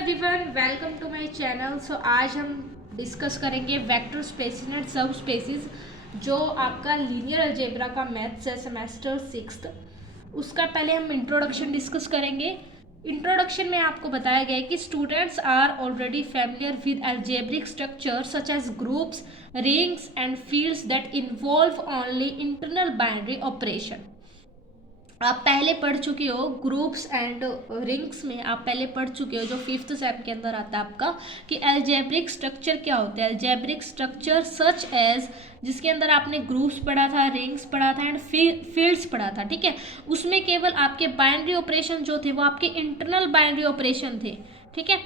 Everyone, welcome to my channel. आज हम discuss करेंगे vector spaces and subspaces, जो आपका लीनियर अलजेब्रा का मैथ्स है सेमेस्टर 6। उसका पहले हम इंट्रोडक्शन डिस्कस करेंगे। इंट्रोडक्शन में आपको बताया गया है कि students are already familiar with algebraic structure such as groups, rings and fields that involve only internal binary operation. आप पहले पढ़ चुके हो ग्रुप्स एंड रिंग्स में, आप पहले पढ़ चुके हो, जो 5th सेम के अंदर आता है आपका, कि अलजेब्रिक स्ट्रक्चर क्या होता है। अलजेब्रिक स्ट्रक्चर सच एज, जिसके अंदर आपने ग्रुप्स पढ़ा था, रिंग्स पढ़ा था एंड फील्ड्स पढ़ा था, ठीक है। उसमें केवल आपके बाइनरी ऑपरेशन जो थे वो आपके इंटरनल बाइनरी ऑपरेशन थे, ठीक है।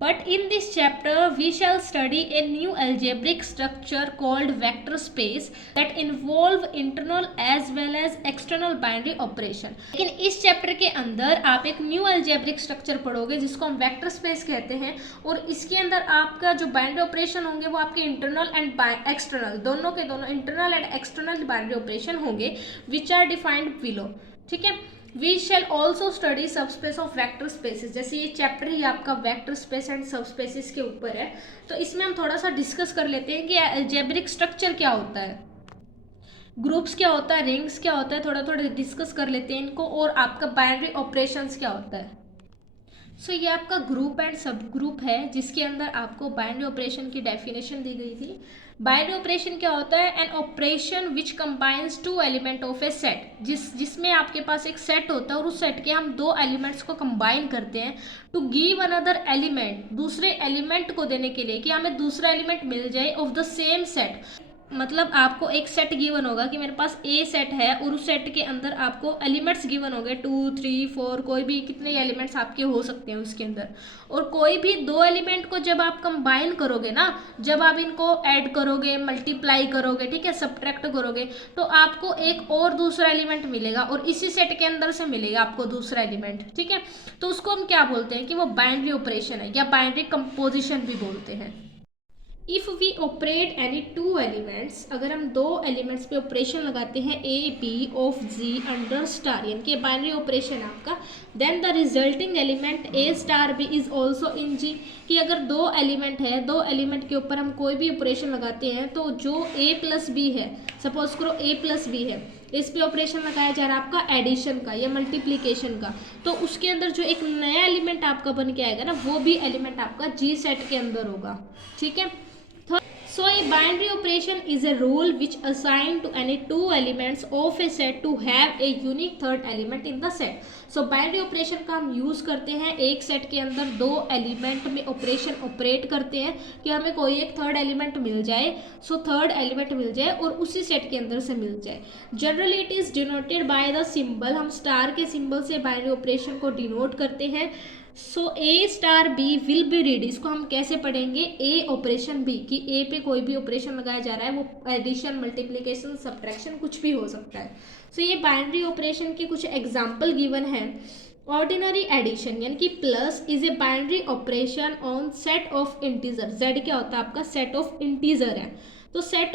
But in this chapter we shall study a new algebraic structure called vector space that involve internal as well as external binary operation। लेकिन इस चैप्टर के अंदर आप एक न्यू algebraic स्ट्रक्चर पढ़ोगे जिसको हम वेक्टर स्पेस कहते हैं, और इसके अंदर आपका जो बाइनरी ऑपरेशन होंगे वो आपके इंटरनल एंड एक्सटर्नल, दोनों के दोनों internal and external binary operation होंगे, विच आर डिफाइंड बिलो, ठीक है। We shall also study subspace of vector spaces। जैसे ये चैप्टर ही आपका वेक्टर स्पेस एंड सबस्पेसेस के ऊपर है, तो इसमें हम थोड़ा सा डिस्कस कर लेते हैं कि अलजेब्रिक स्ट्रक्चर क्या होता है, ग्रुप्स क्या होता है, रिंग्स क्या होता है, थोड़ा थोड़ा डिस्कस कर लेते हैं इनको, और आपका बाइनरी ऑपरेशंस क्या होता है। ये आपका ग्रुप एंड सब ग्रुप है जिसके अंदर आपको बाइनरी ऑपरेशन की डेफिनेशन दी गई थी। बाइनरी ऑपरेशन क्या होता है? An operation which combines two element of a set, जिसमें आपके पास एक सेट होता है और उस सेट के हम दो एलिमेंट्स को कंबाइन करते हैं टू गिव अनदर एलिमेंट, दूसरे एलिमेंट को देने के लिए कि हमें दूसरा एलिमेंट मिल जाए ऑफ द सेम सेट। मतलब आपको एक सेट गिवन होगा कि मेरे पास ए सेट है और उस सेट के अंदर आपको एलिमेंट्स गिवन होंगे 2, 3, 4, कोई भी कितने एलिमेंट्स आपके हो सकते हैं उसके अंदर, और कोई भी दो एलिमेंट को जब आप कंबाइन करोगे ना, जब आप इनको ऐड करोगे, मल्टीप्लाई करोगे, ठीक है, सब्ट्रैक्ट करोगे, तो आपको एक और दूसरा एलिमेंट मिलेगा और इसी सेट के अंदर से मिलेगा आपको दूसरा एलिमेंट, ठीक है। तो उसको हम क्या बोलते हैं कि वो बाइनरी ऑपरेशन है या बाइनरी कंपोजिशन भी बोलते हैं। If we operate any two elements, अगर हम दो एलिमेंट्स पे ऑपरेशन लगाते हैं a b of G under star, यानी कि बाइनरी ऑपरेशन आपका, then the resulting element a star b is also in G, कि अगर दो एलिमेंट है, दो एलिमेंट के ऊपर हम कोई भी ऑपरेशन लगाते हैं तो जो ए प्लस बी है, सपोज करो ए प्लस बी है, इस पे ऑपरेशन लगाया जा रहा है आपका एडिशन का या मल्टीप्लिकेशन का, तो उसके अंदर जो एक नया एलिमेंट आपका बन के आएगा ना, वो भी एलिमेंट आपका जी सेट के अंदर होगा, ठीक है। So a binary operation is a rule which assigned to any two elements of a set to have a unique third element in the set। So binary operation का हम यूज़ करते हैं एक सेट के अंदर दो एलिमेंट में operation operate करते हैं कि हमें कोई एक थर्ड एलिमेंट मिल जाए, थर्ड एलिमेंट मिल जाए और उसी सेट के अंदर से मिल जाए। Generally it is denoted by the symbol, हम स्टार के सिंबल से बाइनरी ऑपरेशन को डिनोट करते हैं। A star b will be read, इसको हम कैसे पढ़ेंगे? ए ऑपरेशन बी, कि ए पे कोई भी ऑपरेशन लगाया जा रहा है, वो एडिशन, मल्टीप्लिकेशन, सब्ट्रैक्शन कुछ भी हो सकता है। ये बाइनरी ऑपरेशन के कुछ एग्जाम्पल गिवन है। ऑर्डिनरी एडिशन यानी कि plus is a binary operation on set of integer. Z क्या होता है आपका? सेट ऑफ इंटीजर है, तो सेट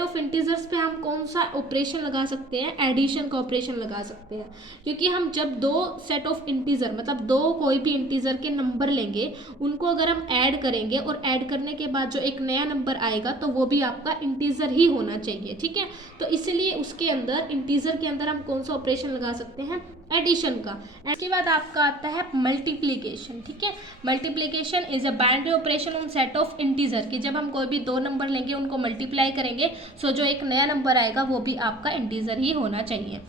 ऑफ इंटीजर्स पे हम कौन सा ऑपरेशन लगा सकते हैं? एडिशन का ऑपरेशन लगा सकते हैं, क्योंकि हम जब दो सेट ऑफ इंटीजर, मतलब दो कोई भी इंटीजर के नंबर लेंगे, उनको अगर हम ऐड करेंगे और ऐड करने के बाद जो एक नया नंबर आएगा तो वो भी आपका इंटीजर ही होना चाहिए, ठीक है। तो इसलिए उसके अंदर इंटीजर के अंदर हम कौन सा ऑपरेशन लगा सकते हैं? एडिशन का। इसके बाद आपका आता है मल्टीप्लिकेशन, ठीक है। Multiplication is a binary operation on set of integer, कि जब हम कोई भी दो नंबर लेंगे उनको मल्टीप्लाई करेंगे, जो एक नया नंबर आएगा वो भी आपका इंटीजर ही होना चाहिए।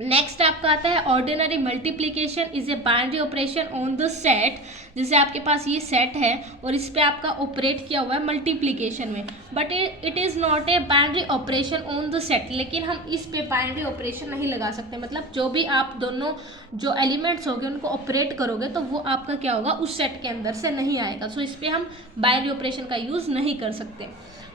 नेक्स्ट आपका आता है ordinary multiplication is a binary operation on the set, जैसे आपके पास ये सेट है और इस पे आपका ऑपरेट किया हुआ है मल्टीप्लिकेशन में, but it is not a binary operation on the set, लेकिन हम इस पे बाइनरी ऑपरेशन नहीं लगा सकते। मतलब जो भी आप दोनों जो एलिमेंट्स होंगे उनको ऑपरेट करोगे तो वो आपका क्या होगा? उस सेट के अंदर से नहीं आएगा, इस पर हम बाइनरी ऑपरेशन का यूज़ नहीं कर सकते।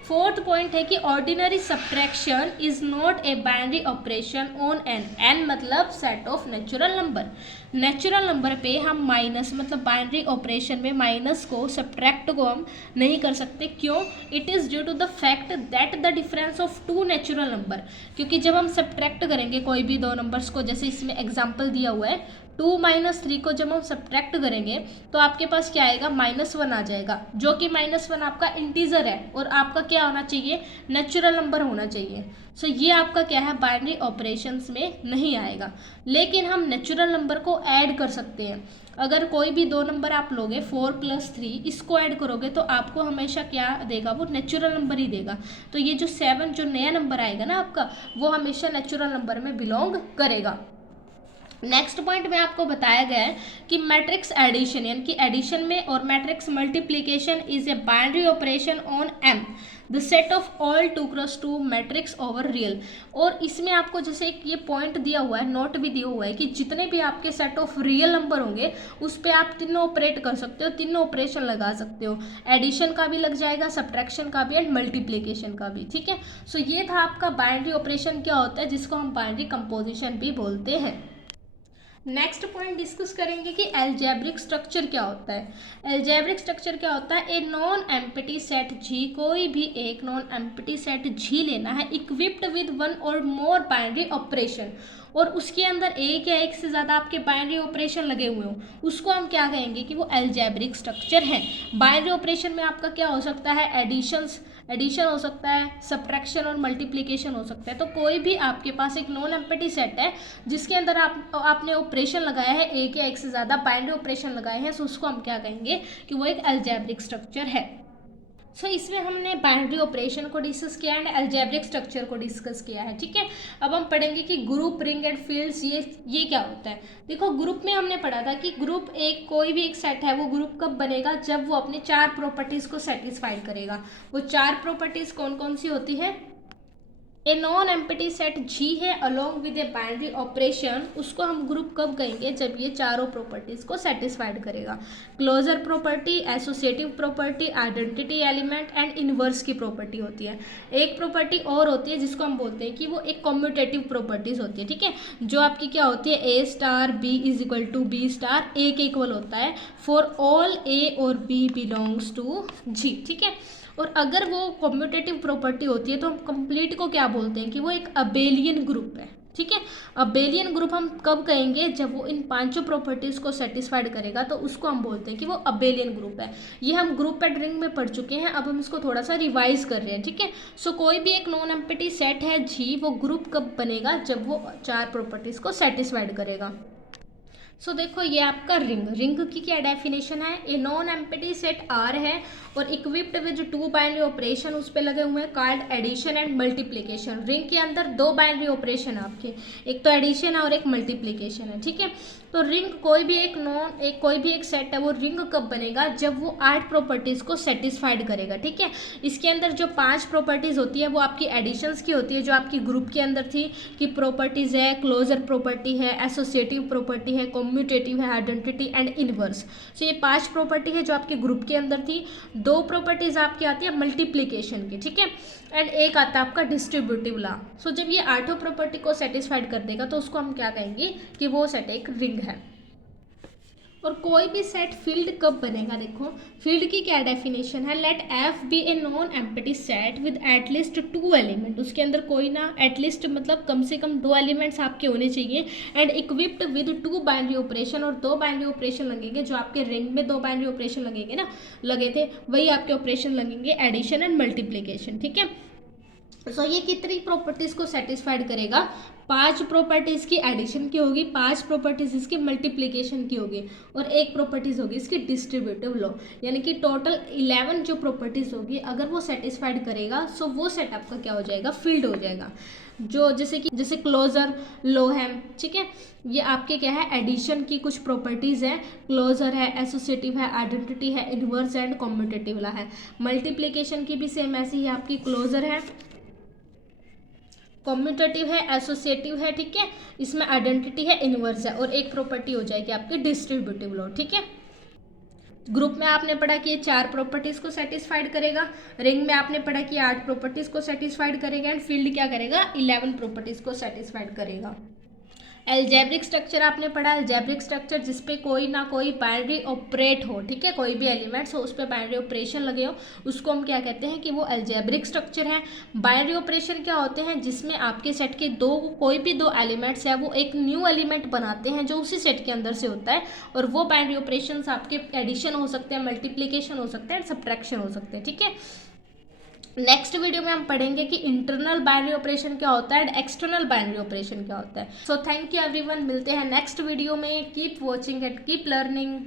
फोर्थ पॉइंट है कि ordinary subtraction is not a binary operation on N मतलब set of natural number. Natural number पे हम माइनस, मतलब बाइनरी ऑपरेशन में माइनस को, सब्ट्रैक्ट को हम नहीं कर सकते। क्यों? It is due to the fact that the difference of two natural number, क्योंकि जब हम सब्ट्रैक्ट करेंगे कोई भी दो नंबर्स को, जैसे इसमें एग्जाम्पल दिया हुआ है 2 माइनस 3 को जब हम सब्ट्रैक्ट करेंगे तो आपके पास क्या आएगा, -1 आ जाएगा, जो कि -1 आपका इंटीजर है और आपका क्या होना चाहिए, नेचुरल नंबर होना चाहिए। सो ये आपका क्या है, बाइनरी ऑपरेशंस में नहीं आएगा। लेकिन हम नेचुरल नंबर को ऐड कर सकते हैं। अगर कोई भी दो नंबर आप लोगे 4 + 3, इसको ऐड करोगे तो आपको हमेशा क्या देगा, वो नेचुरल नंबर ही देगा। तो ये जो 7 जो नया नंबर आएगा ना आपका, वो हमेशा नेचुरल नंबर में बिलोंग करेगा। नेक्स्ट पॉइंट में आपको बताया गया है कि मैट्रिक्स एडिशन, यानी कि एडिशन में और matrix multiplication is a binary operation on M, the set of all 2 × 2 matrix over real. और इसमें आपको जैसे एक ये पॉइंट दिया हुआ है, नोट भी दिया हुआ है कि जितने भी आपके सेट ऑफ रियल नंबर होंगे उस पर आप तीनों ऑपरेट कर सकते हो, तीनों ऑपरेशन लगा सकते हो। एडिशन का भी लग जाएगा, सब्ट्रैक्शन का भी एंड मल्टीप्लिकेशन का भी, ठीक है। सो ये था आपका बाइनरी ऑपरेशन क्या होता है, जिसको हम बाइनरी कंपोजिशन भी बोलते हैं। नेक्स्ट पॉइंट डिस्कस करेंगे कि अलजेब्रिक स्ट्रक्चर क्या होता है। अलजेब्रिक स्ट्रक्चर क्या होता है, ए नॉन एम्प्टी सेट जी, कोई भी एक नॉन एम्प्टी सेट जी लेना है इक्विप्ड विद 1 और मोर बाइनरी ऑपरेशन, और उसके अंदर एक या एक से ज़्यादा आपके बाइनरी ऑपरेशन लगे हुए हों, उसको हम क्या कहेंगे कि वो अलजेब्रिक स्ट्रक्चर है। बाइनरी ऑपरेशन में आपका क्या हो सकता है, एडिशन हो सकता है, सब्ट्रैक्शन और मल्टीप्लिकेशन हो सकता है। तो कोई भी आपके पास एक नॉन एम्प्टी सेट है जिसके अंदर आपने ऑपरेशन लगाया है, एक या एक से ज़्यादा बाइनरी ऑपरेशन लगाए हैं, तो उसको हम क्या कहेंगे कि वो एक अलजेब्रिक स्ट्रक्चर है। सो इसमें हमने बाइनरी ऑपरेशन को डिस्कस किया एंड अलजेब्रिक स्ट्रक्चर को डिस्कस किया है, ठीक है। अब हम पढ़ेंगे कि ग्रुप, रिंग एंड फील्ड्स, ये क्या होता है। देखो, ग्रुप में हमने पढ़ा था कि ग्रुप एक कोई भी एक सेट है, वो ग्रुप कब बनेगा, जब वो अपनी 4 प्रॉपर्टीज़ को सेटिस्फाइड करेगा। वो 4 प्रॉपर्टीज़ कौन कौन सी होती है, ए नॉन एम्प्टी सेट जी है along with A binary operation, उसको हम ग्रुप कब कहेंगे, जब ये चारों प्रॉपर्टीज़ को सेटिस्फाइड करेगा। Closure property, associative property, identity element and inverse की प्रॉपर्टी होती है। एक प्रॉपर्टी और होती है जिसको हम बोलते हैं कि वो एक कम्यूटेटिव प्रॉपर्टीज़ होती है, ठीक है, जो आपकी क्या होती है, a star b is equal to b star, a के इक्वल होता है फॉर ऑल ए और बी बिलोंग्स टू जी, ठीक है। और अगर वो कम्यूटेटिव प्रॉपर्टी होती है तो हम कंप्लीट को क्या बोलते हैं कि वो एक अबेलियन ग्रुप है, ठीक है। अबेलियन ग्रुप हम कब कहेंगे, जब वो इन 5 प्रॉपर्टीज़ को सेटिस्फाइड करेगा, तो उसको हम बोलते हैं कि वो अबेलियन ग्रुप है। ये हम ग्रुप एंड रिंग में पढ़ चुके हैं, अब हम इसको थोड़ा सा रिवाइज कर रहे हैं, ठीक है। सो कोई भी एक नॉन एम्प्टी सेट है जी, वो ग्रुप कब बनेगा, जब वो 4 प्रॉपर्टीज़ को सेटिस्फाइड करेगा। सो देखो, ये आपका रिंग की क्या डेफिनेशन है, a non empty set R है और इक्विप्ड विद 2 बाइनरी ऑपरेशन उस पर लगे हुए हैं called addition and multiplication. Ring के अंदर 2 बाइनरी ऑपरेशन है आपके, एक तो एडिशन है और एक मल्टीप्लिकेशन है, ठीक है। तो रिंग कोई भी एक सेट है, वो रिंग कब बनेगा, जब वो 8 प्रॉपर्टीज़ को सेटिस्फाइड करेगा, ठीक है। इसके अंदर जो 5 प्रॉपर्टीज़ होती है वो आपकी एडिशंस की होती है, जो आपकी ग्रुप के अंदर थी कि प्रॉपर्टीज़ है, क्लोजर प्रॉपर्टी है, एसोसिएटिव प्रॉपर्टी है, कम्यूटेटिव है, आइडेंटिटी एंड इनवर्स। सो ये 5 प्रॉपर्टी है जो आपके ग्रुप के अंदर थी। 2 प्रॉपर्टीज़ आपकी आती है मल्टीप्लिकेशन की, ठीक है, एंड एक आता है आपका डिस्ट्रीब्यूटिव लॉ। सो जब ये 8 प्रॉपर्टी को सेटिस्फाइड कर देगा तो उसको हम क्या कहेंगे कि वो सेट एक रिंग है। और कोई भी सेट फील्ड कब बनेगा, देखो फील्ड की क्या डेफिनेशन है, let F be a non empty set with at least 2 element, उसके अंदर कोई ना एटलीस्ट मतलब कम से कम 2 एलिमेंट्स आपके होने चाहिए, and equipped with 2 binary operation, और 2 बाइनरी ऑपरेशन लगेंगे, जो आपके रिंग में 2 बाइनरी ऑपरेशन लगेंगे ना, लगे थे वही आपके ऑपरेशन लगेंगे, एडिशन एंड मल्टीप्लिकेशन, ठीक है। सो ये कितनी प्रॉपर्टीज़ को सेटिस्फाइड करेगा, 5 प्रॉपर्टीज़ की एडिशन की होगी, 5 प्रॉपर्टीज़ इसकी मल्टीप्लिकेशन की होगी, और एक प्रॉपर्टीज़ होगी इसकी डिस्ट्रीब्यूटिव लॉ, यानी कि टोटल 11 जो प्रॉपर्टीज़ होगी, अगर वो सेटिस्फाइड करेगा सो वो सेट आपका क्या हो जाएगा, फील्ड हो जाएगा। जो जैसे क्लोजर लॉ है, ठीक है, ये आपके क्या है, एडिशन की कुछ प्रॉपर्टीज़ है, क्लोजर है, एसोसिएटिव है, आइडेंटिटी है, इनवर्स एंड कम्यूटेटिव लॉ है। मल्टीप्लिकेशन की भी सेम ऐसी ही आपकी क्लोजर है, कम्यूटेटिव है, एसोसिएटिव है, ठीक है, इसमें आइडेंटिटी है, इनवर्स है, और एक प्रॉपर्टी हो जाएगी आपकी डिस्ट्रीब्यूटिव लॉ, ठीक है। ग्रुप में आपने पढ़ा कि ये 4 प्रॉपर्टीज़ को सेटिस्फाइड करेगा, रिंग में आपने पढ़ा कि 8 प्रॉपर्टीज़ को सेटिस्फाइड करेगा, एंड फील्ड क्या करेगा, 11 प्रॉपर्टीज़ को सेटिस्फाइड करेगा। एल्जेब्रिक स्ट्रक्चर आपने पढ़ा, एल्जेब्रिक स्ट्रक्चर जिसपे कोई ना कोई बाइनरी ऑपरेट हो, ठीक है, कोई भी एलिमेंट्स हो उस पर बाइनरी ऑपरेशन लगे हो, उसको हम क्या कहते हैं कि वो एल्जेब्रिक स्ट्रक्चर है। बाइनरी ऑपरेशन क्या होते हैं, जिसमें आपके सेट के कोई भी दो एलिमेंट्स है वो एक न्यू एलिमेंट बनाते हैं जो उसी सेट के अंदर से होता है, और वो बाइनरी ऑपरेशन आपके एडिशन हो सकते हैं, मल्टीप्लीकेशन हो सकते हैं, सब्ट्रैक्शन हो सकते हैं, ठीक है। नेक्स्ट वीडियो में हम पढ़ेंगे कि इंटरनल बाइनरी ऑपरेशन क्या होता है एंड एक्सटर्नल बाइनरी ऑपरेशन क्या होता है। सो थैंक यू एवरीवन, मिलते हैं नेक्स्ट वीडियो में। Keep watching and keep learning.